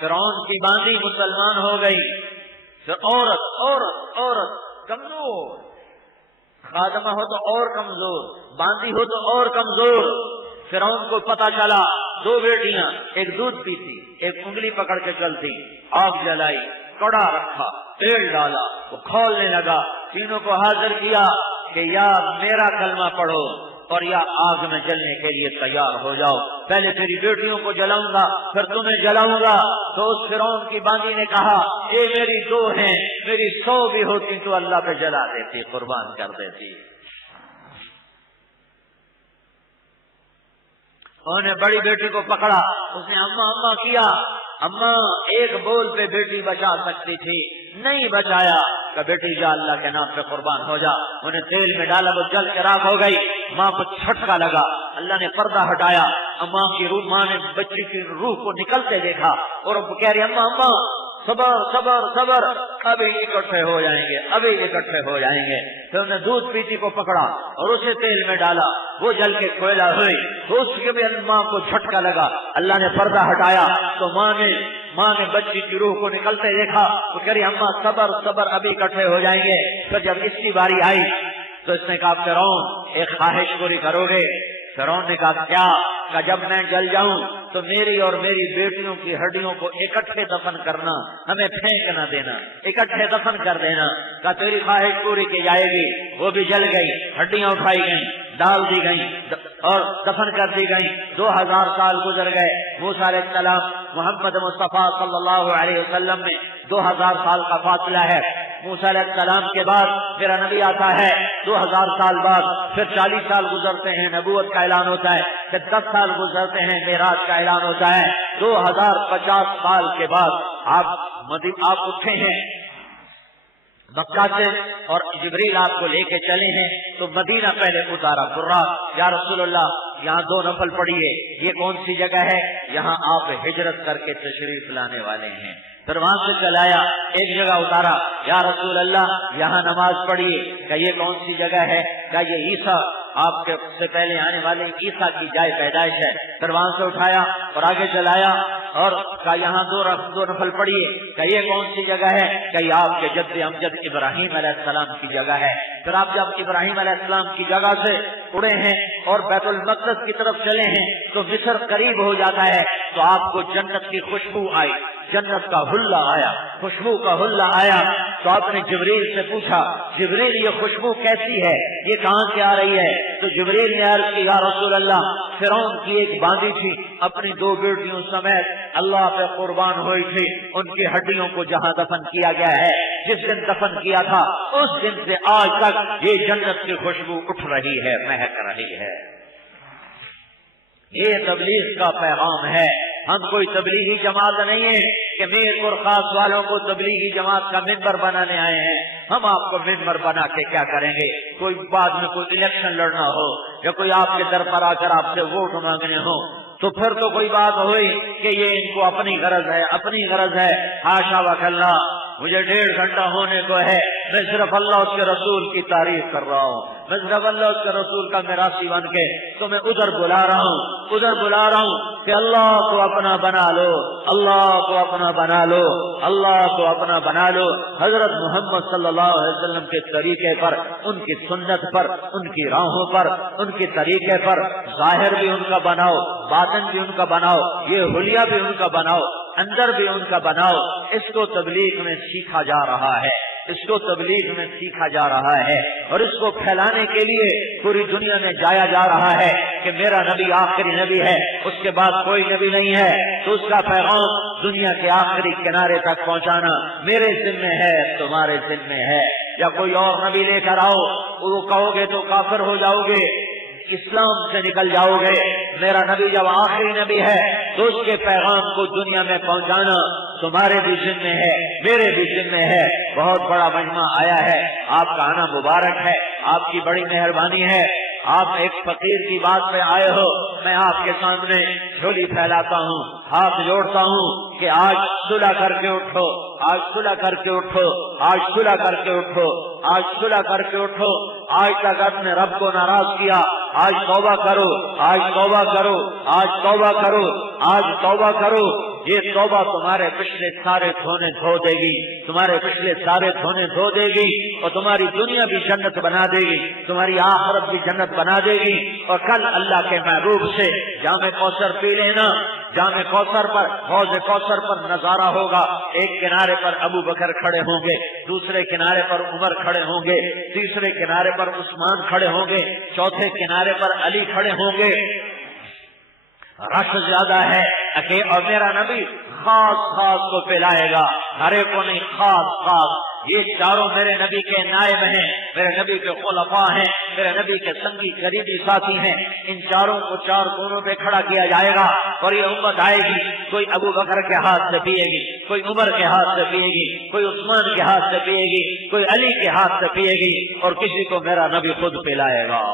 فرعون کی باندی مسلمان ہو گئی، پھر عورت کمزور، خادمہ ہو تو اور کمزور، باندی ہو تو اور کمزور۔ فرعون کو پتا چلا دو بیٹیاں، ایک دودھ پیتی ایک انگلی پکڑ کے چلتی، آگ جلائی، کڑا رکھا، تیل ڈالا، وہ کھولنے لگا، تینوں کو حاضر کیا کہ یا میرا کلمہ پڑھو اور یا آگ میں جلنے کے لیے تیار ہو جاؤ، پہلے تیری بیٹیوں کو جلاؤں گا پھر تمہیں جلاؤں گا۔ تو اس فرعون کی باندی نے کہا یہ میری دو ہیں، میری 100 بھی ہوتی تو اللہ پہ جلا دیتی، قربان کر دیتی۔ انہوں نے بڑی بیٹی کو پکڑا، اس نے اماں اماں کیا، اماں ایک بول پہ بیٹی بچا سکتی تھی، نہیں بچایا کہ بیٹی جا اللہ کے نام پہ قربان ہو جا۔ انہیں تیل میں ڈالا، وہ جل کے راکھ ہو گئی۔ ماں کو جھٹکا لگا، اللہ نے پردہ ہٹایا، ماں نے بچی کی روح کو نکلتے دیکھا اور وہ کہہ رہی اماں صبر صبر صبر، ابھی اکٹھے ہو جائیں گے، ابھی اکٹھے ہو جائیں گے۔ پھر انہوں نے دودھ پیتی کو پکڑا اور اسے تیل میں ڈالا، وہ جل کے کوئلہ ہوئی، تو اس کے بھی ماں کو جھٹکا لگا، اللہ نے پردہ ہٹایا تو ماں نے بچی کی روح کو نکلتے دیکھا، وہ کہہ رہی اماں صبر صبر، ابھی اکٹھے ہو جائیں گے۔ پھر جب اس کی باری آئی تو اس نے کہا فرعون ایک خواہش پوری کرو گے؟ فرعون نے کہا کیا؟ کہ جب میں جل جاؤں تو میری اور میری بیٹیوں کی ہڈیوں کو اکٹھے دفن کرنا، ہمیں پھینک نہ دینا، اکٹھے دفن کر دینا۔ کہ تیری خواہش پوری کی جائے گی۔ وہ بھی جل گئی، ہڈیاں اٹھائی گئیں، ڈال دی گئیں اور دفن کر دی گئیں۔ 2000 سال گزر گئے، موسیٰ علیہ السلام محمد مصطفیٰ صلی اللہ علیہ وسلم میں 2000 سال کا فاصلہ ہے۔ موسیٰ علیہ السلام کے بعد میرا نبی آتا ہے 2000 سال بعد، پھر 40 سال گزرتے ہیں، نبوت کا اعلان ہوتا ہے، پھر 10 سال گزرتے ہیں، معراج کا اعلان ہوتا ہے۔ 2050 سال کے بعد آپ اٹھے ہیں مکہ سے اور جبریل آپ کو لے کے چلے ہیں تو مدینہ پہلے اتارا۔ برات یا رسول اللہ یہاں 2 نفل پڑھیے، یہ کون سی جگہ ہے؟ یہاں آپ ہجرت کر کے تشریف لانے والے ہیں۔ پھر وہاں سے چلایا، ایک جگہ اتارا، یا رسول اللہ یہاں نماز پڑھیے، کہ یہ کون سی جگہ ہے؟ کہ یہ عیسیٰ آپ کے سے پہلے آنے والے عیسیٰ کی جائے پیدائش ہے۔ پھر وہاں سے اٹھایا اور آگے چلایا اور کہا یہاں 2 نفل پڑھیے، کہ یہ کون سی جگہ ہے؟ کہ یہ آپ کے جد امجد ابراہیم علیہ السلام کی جگہ ہے۔ پھر آپ جب ابراہیم علیہ السلام کی جگہ سے اڑے ہیں اور بیت المقدس کی طرف چلے ہیں تو مصر قریب ہو جاتا ہے، تو آپ کو جنت کی خوشبو آئی، جنت کا حلہ آیا، خوشبو کا حلہ آیا۔ تو آپ نے جبریل سے پوچھا جبریل یہ خوشبو کیسی ہے، یہ کہاں سے آ رہی ہے؟ تو جبریل نے عرض کی یا رسول اللہ فرعون کی ایک باندی تھی، اپنی 2 بیٹیوں سمیت اللہ پہ قربان ہوئی تھی، ان کی ہڈیوں کو جہاں دفن کیا گیا ہے، جس دن دفن کیا تھا اس دن سے آج تک یہ جنت کی خوشبو اٹھ رہی ہے، مہک رہی ہے۔ یہ تبلیغ کا پیغام ہے۔ ہم کوئی تبلیغی جماعت نہیں ہے کہ میر اور خاص والوں کو تبلیغی جماعت کا ممبر بنانے آئے ہیں۔ ہم آپ کو ممبر بنا کے کیا کریں گے؟ کوئی بعد میں کوئی الیکشن لڑنا ہو یا کوئی آپ کے در پر آ کر آپ سے ووٹ مانگنے ہو تو پھر تو کوئی بات ہوئی کہ یہ ان کو اپنی غرض ہے، اپنی غرض ہے۔ حاشا وکلا، مجھے 1.5 گھنٹہ ہونے کو ہے، میں صرف اللہ اس کے رسول کی تعریف کر رہا ہوں، میں صرف اللہ اس کے رسول کا میراثی بن کے تو میں ادھر بلا رہا ہوں کہ اللہ کو اپنا بنا لو، اللہ کو اپنا بنا لو، اللہ کو اپنا بنا لو۔ حضرت محمد صلی اللہ علیہ وسلم کے طریقے پر، ان کی سنت پر، ان کی راہوں پر، ان کے طریقے پر ظاہر بھی ان کا بناؤ، باطن بھی ان کا بناؤ، یہ حلیہ بھی ان کا بناؤ، اندر بھی ان کا بناؤ۔ اس کو تبلیغ میں سیکھا جا رہا ہے، اس کو تبلیغ میں سیکھا جا رہا ہے اور اس کو پھیلانے کے لیے پوری دنیا میں جایا جا رہا ہے کہ میرا نبی آخری نبی ہے، اس کے بعد کوئی نبی نہیں ہے۔ تو اس کا پیغام دنیا کے آخری کنارے تک پہنچانا میرے ذمہ ہے، تمہارے ذمہ ہے۔ یا کوئی اور نبی لے کر آؤ، وہ کہو گے تو کافر ہو جاؤ گے، اسلام سے نکل جاؤ گے۔ میرا نبی جب آخری نبی ہے تو اس کے پیغام کو دنیا میں پہنچانا تمہارے بھی ذمہ ہے، میرے بھی ذمہ ہے۔ بہت بڑا مجمع آیا ہے، آپ کا آنا مبارک ہے، آپ کی بڑی مہربانی ہے۔ آپ ایک فقیر کی بات پہ آئے ہو، میں آپ کے سامنے جھولی پھیلاتا ہوں، ہاتھ جوڑتا ہوں کہ آج صلح کر کے اٹھو، آج صلح کر کے اٹھو، آج صلح کر کے اٹھو، آج صلح کر کے اٹھو۔ آج تک اپنے رب کو ناراض کیا، آج توبہ کرو، آج توبہ کرو، آج توبہ کرو، آج توبہ کرو۔ یہ توبہ تمہارے پچھلے سارے دھونے دھو دے گی، تمہارے پچھلے سارے دھونے دھو دے گی، اور تمہاری دنیا بھی جنت بنا دے گی، تمہاری آخرت بھی جنت بنا دے گی۔ اور کل اللہ کے محبوب سے جام کوثر پی لینا، جام کوثر پر، حوض کوثر پر نظارہ ہوگا، ایک کنارے پر ابو بکر کھڑے ہوں گے، دوسرے کنارے پر عمر کھڑے ہوں گے، تیسرے کنارے پر عثمان کھڑے ہوں گے، چوتھے کنارے پر علی کھڑے ہوں گے۔ رش زیادہ ہے اور میرا نبی خاص خاص کو پلائے گا، ہر ایک کو نہیں، خاص خاص۔ یہ چاروں میرے نبی کے نائب ہیں، میرے نبی کے خلفاء ہیں، میرے نبی کے سنگی قریبی ساتھی ہیں، ان چاروں کو چار کونوں پہ کھڑا کیا جائے گا، اور یہ امت آئے گی، کوئی ابو بکر کے ہاتھ سے پیے گی، کوئی عمر کے ہاتھ سے پیے گی، کوئی عثمان کے ہاتھ سے پیے گی، کوئی علی کے ہاتھ سے پیے گی، اور کسی کو میرا نبی خود پلائے گا۔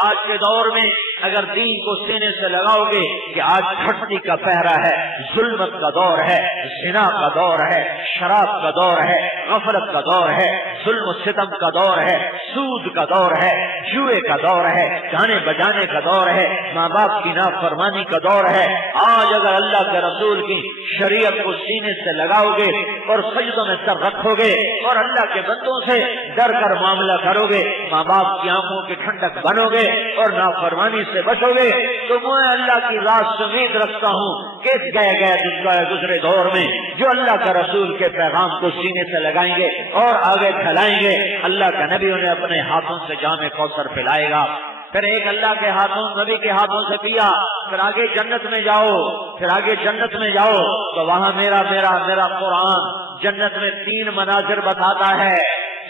آج کے دور میں اگر دین کو سینے سے لگاؤ گے کہ آج کھٹنی کا پہرا ہے، ظلمت کا دور ہے، زنا کا دور ہے، شراب کا دور ہے، غفلت کا دور ہے، ظلم و ستم کا دور ہے، سود کا دور ہے، جوئے کا دور ہے، گانے بجانے کا دور ہے، ماں باپ کی نافرمانی کا دور ہے۔ آج اگر اللہ کے رسول کی شریعت کو سینے سے لگاؤ گے اور سجدوں میں سر رکھو گے اور اللہ کے بندوں سے ڈر کر معاملہ کرو گے، ماں باپ کی آنکھوں کی ٹھنڈک بنو گے اور نافرمانی سے بچو گے، تو میں اللہ کی ذات سے امید رکھتا ہوں کہ اس گئے گزرے دور میں جو اللہ کا رسول کے پیغام کو سینے سے لگائیں گے اور آگے پھیلائیں گے، اللہ کا نبی انہیں اپنے ہاتھوں سے جام کوثر پلائے گا۔ پھر ایک اللہ کے ہاتھوں، نبی کے ہاتھوں سے پیا، پھر آگے جنت میں جاؤ، پھر آگے جنت میں جاؤ تو وہاں میرا قرآن جنت میں 3 مناظر بتاتا ہے۔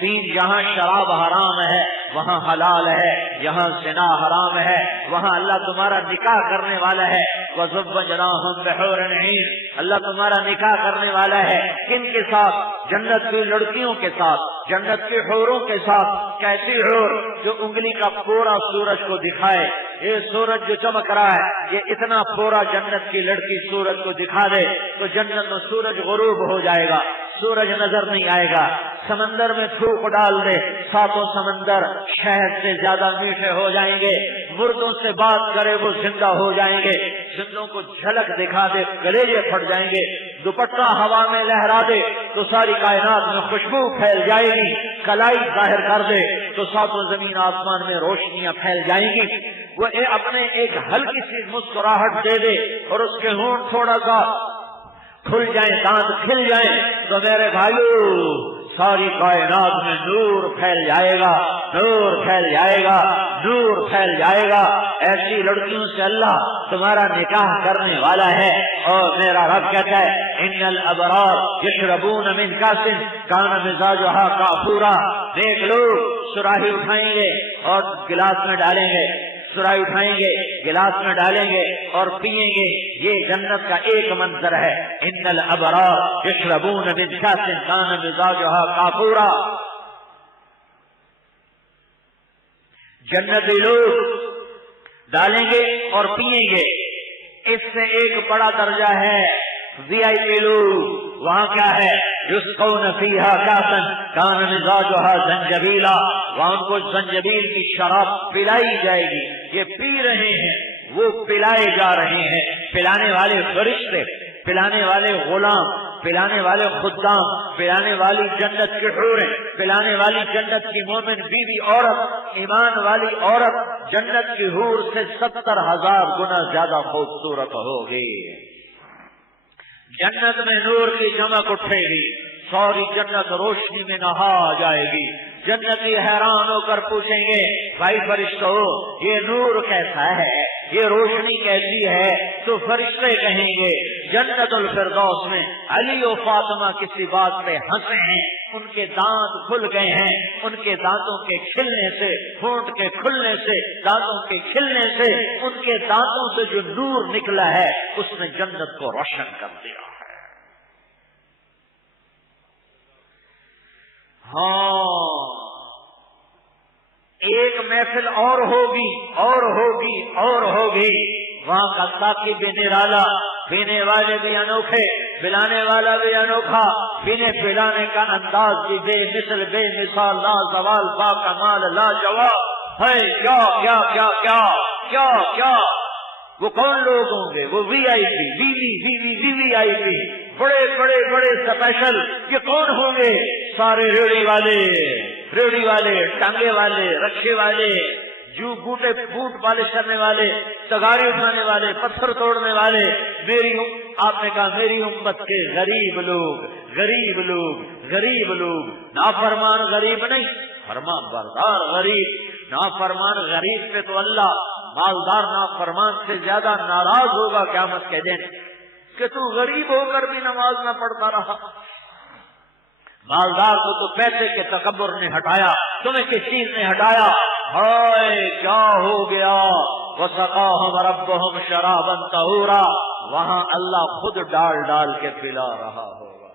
3، یہاں شراب حرام ہے وہاں حلال ہے، یہاں زنا حرام ہے وہاں اللہ تمہارا نکاح کرنے والا ہے، وَزَوَّجْنَاهُمْ بِحُورٍ عِينٍ، اللہ تمہارا نکاح کرنے والا ہے کن کے ساتھ؟ جنت کی لڑکیوں کے ساتھ، جنت کے حوروں کے ساتھ۔ کیسی حور؟ جو انگلی کا پورا سورج کو دکھائے، یہ سورج جو چمک رہا ہے یہ اتنا پورا جنت کی لڑکی سورج کو دکھا دے تو جنت میں سورج غروب ہو جائے گا، سورج نظر نہیں آئے گا۔ سمندر میں تھوک ڈال دے، 7 سمندر شہد سے زیادہ میٹھے ہو جائیں گے۔ مردوں سے بات کرے وہ زندہ ہو جائیں گے، زندوں کو جھلک دکھا دے کلیجے پھٹ جائیں گے۔ دوپٹہ ہوا میں لہرا دے تو ساری کائنات میں خوشبو پھیل جائے گی، کلائی ظاہر کر دے تو 7 زمین آسمان میں روشنیاں پھیل جائیں گی۔ وہ اپنے ایک ہلکی سی مسکراہٹ دے دے اور اس کے ہونٹ تھوڑا سا کھل جائیں، دانت کھل جائیں تو میرے بھائیو ساری کائنات میں نور پھیل جائے گا، نور پھیل جائے گا، نور پھیل جائے گا۔ ایسی لڑکیوں سے اللہ تمہارا نکاح کرنے والا ہے۔ اور میرا رب کہتا ہے ان الابرار یشربون من کاس کان مزاجھا کافورا، نیک لوگ صراحی اٹھائیں گے اور گلاس میں ڈالیں گے، سرائی اٹھائیں گے گلاس میں ڈالیں گے اور پیئیں گے۔ یہ جنت کا ایک منظر ہے، ان الابرار یشربون من کاس کان مزاجھا کافورا۔ جنتی لوگ ڈالیں گے اور پیئیں گے۔ اس سے ایک بڑا درجہ ہے VIP لوگ، وہاں کیا ہے؟ یسقون فیہا کاسا کان مزاجھا زنجبیلا، وہاں ان کو زنجبیل کی شراب پلائی جائے گی۔ یہ پی رہے ہیں، وہ پلائے جا رہے ہیں۔ پلانے والے فرشتے، پلانے والے غلام، پلانے والے خدام، پلانے والی جنت کی حوریں، پلانے والی جنت کی مومن بیوی عورت، ایمان والی عورت جنت کی حور سے 70,000 گنا زیادہ خوبصورت ہوگی۔ جنت میں نور کی چمک اٹھے گی، ساری جنت روشنی میں نہا جائے گی۔ جنتی حیران ہو کر پوچھیں گے بھائی فرشتوں یہ نور کیسا ہے، یہ روشنی کیسی ہے؟ تو فرشتے کہیں گے جنت الفردوس میں علی و فاطمہ کسی بات پہ ہنسے ہیں، ان کے دانت کھل گئے ہیں، ان کے دانتوں کے کھلنے سے، ہونٹ کے کھلنے سے، دانتوں کے کھلنے سے، ان کے دانتوں سے جو نور نکلا ہے اس نے جنت کو روشن کر دیا ہے۔ ہاں ایک محفل اور ہوگی اور ہوگی اور ہوگی، وہاں کا ساقی بھی نرالا، پینے والے بھی انوکھے، پلانے والا بھی انوکھا، پینے پلانے کا انداز بھی بے مثل بے مثال، لا زوال، با کمال، لا جواب ہے۔ کیا کیا کیا کیا کیا کیا وہ کون لوگ ہوں گے؟ وہ وی آئی پی، وی آئی پی، بڑے بڑے بڑے اسپیشل، یہ کون ہوں گے؟ سارے ریڑھی والے، ٹانگے والے، رکشے والے، جو بوٹ پالش کرنے والے، تگاری اٹھانے والے، پتھر توڑنے والے، آپ نے کہا میری امت کے غریب لوگ، نافرمان غریب نہیں، فرمان بردار غریب۔ نافرمان غریب پہ تو اللہ مالدار نافرمان سے زیادہ ناراض ہوگا قیامت کے دن کہ تو غریب ہو کر بھی نماز نہ پڑھتا رہا۔ مالدار کو تو پیسے کے تکبر نے ہٹایا، تمہیں کس چیز نے ہٹایا؟ ہائے کیا ہو گیا؟ وَسَقَاهُمْ رَبُّهُمْ شَرَابًا طَهُورًا، وہاں اللہ خود ڈال کے پلا رہا ہوگا،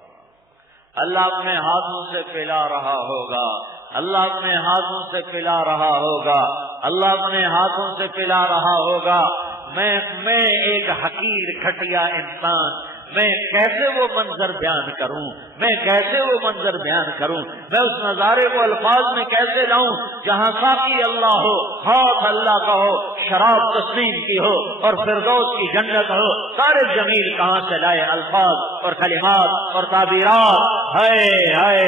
اللہ اپنے ہاتھوں سے پلا رہا ہوگا، اللہ اپنے ہاتھوں سے پلا رہا ہوگا، اللہ اپنے ہاتھوں سے پلا رہا ہوگا۔ میں ایک حقیر گھٹیا انسان، میں کیسے وہ منظر بیان کروں، میں اس نظارے کو الفاظ میں کیسے لاؤں جہاں ساقی اللہ ہو، ہاتھ اللہ کا ہو، شراب تسلیم کی ہو اور فردوس کی جنت ہو، سارے جمیل کہاں سے لائے الفاظ اور کلمات اور تعبیرات؟ ہائے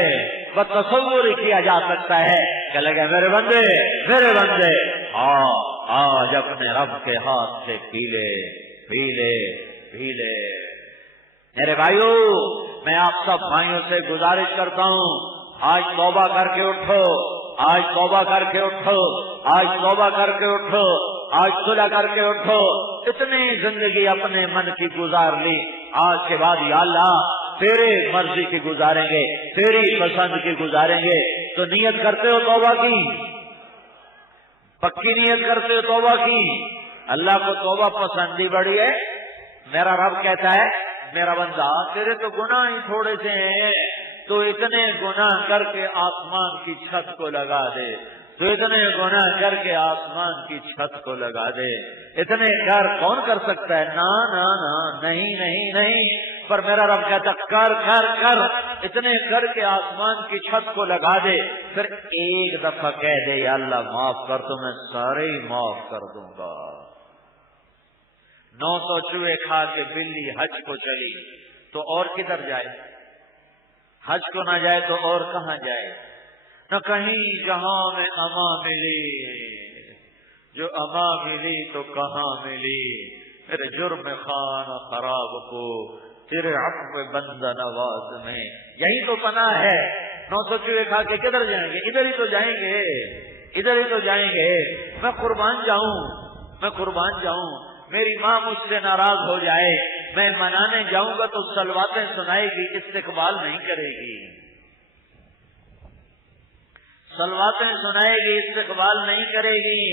بتصور کیا جا سکتا ہے کہ لگے میرے بندے آج اپنے رب کے ہاتھ سے پی لے۔ میرے بھائیو، میں آپ سب بھائیوں سے گزارش کرتا ہوں، آج توبہ کر کے اٹھو، آج صلح کر کے اٹھو۔ اتنی زندگی اپنے من کی گزار لی، آج کے بعد یا اللہ تیرے مرضی کی گزاریں گے، تیری پسند کی گزاریں گے۔ تو نیت کرتے ہو توبہ کی؟ پکی نیت کرتے ہو توبہ کی؟ اللہ کو توبہ پسند ہی بڑی ہے۔ میرا رب کہتا ہے میرا بندہ تیرے تو گناہ ہی تھوڑے سے ہیں، تو اتنے گناہ کر کے آسمان کی چھت کو لگا دے، اتنے کر کون کر سکتا ہے؟ نہیں، پر میرا رب کہتا کر اتنے کر کے آسمان کی چھت کو لگا دے، پھر ایک دفعہ کہہ دے یا اللہ معاف کر تو میں سارے ہی معاف کر دوں گا۔ 900 چوہے کھا کے بلی حج کو چلی تو اور کدھر جائے؟ حج کو نہ جائے تو اور کہاں جائے؟ نہ کہیں جہاں میں اما ملی، جو اما ملی تو کہاں ملی، میرے جرم خانہ خراب کو تیرے عفو بندہ نواز میں، یہی تو پناہ ہے۔ 900 چوہے کھا کے کدھر جائیں گے؟ ادھر ہی تو جائیں گے۔ میں قربان جاؤں، میری ماں مجھ سے ناراض ہو جائے، میں منانے جاؤں گا تو سلواتیں سنائے گی، استقبال نہیں کرے گی، سلواتیں سنائے گی، استقبال نہیں کرے گی،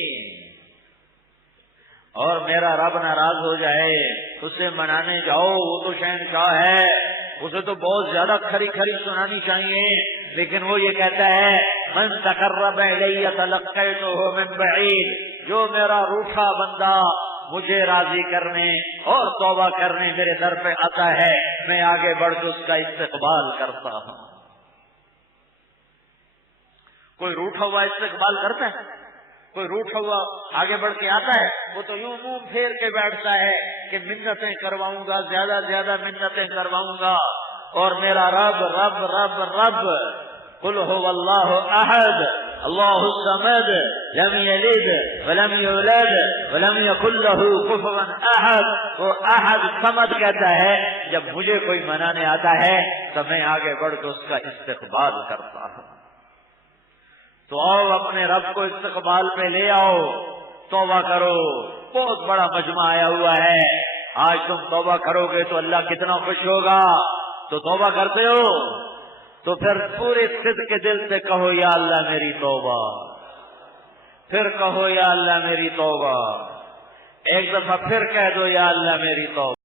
اور میرا رب ناراض ہو جائے، اسے منانے جاؤ، وہ تو شہنشاہ ہے، اسے تو بہت زیادہ کھری سنانی چاہیے، لیکن وہ یہ کہتا ہے من تقرب الی تلقیتہ من بعید، جو میرا روٹھا بندہ مجھے راضی کرنے اور توبہ کرنے میرے در پہ آتا ہے، میں آگے بڑھ کے اس کا استقبال کرتا ہوں۔ کوئی روٹھا ہوا استقبال کرتا ہے؟ کوئی روٹھا ہوا آگے بڑھ کے آتا ہے؟ وہ تو یوں منہ پھیر کے بیٹھتا ہے کہ منتیں کرواؤں گا، زیادہ منتیں کرواؤں گا، اور میرا رب قل هو اللہ احد اللہ الصمد لم یلد ولم یولد ولم یکن له کفوا احد، وہ احد صمد کہتا ہے جب مجھے کوئی منانے آتا ہے تو میں آگے بڑھ کے اس کا استقبال کرتا ہوں۔ تو آؤ اپنے رب کو استقبال میں لے آؤ، توبہ کرو، بہت بڑا مجمع آیا ہوا ہے، آج تم توبہ کرو گے تو اللہ کتنا خوش ہوگا۔ تو توبہ کرتے ہو تو پھر پورے صدق کے دل سے کہو یا اللہ میری توبہ، پھر کہو یا اللہ میری توبہ، ایک دفعہ پھر کہہ دو یا اللہ میری توبہ۔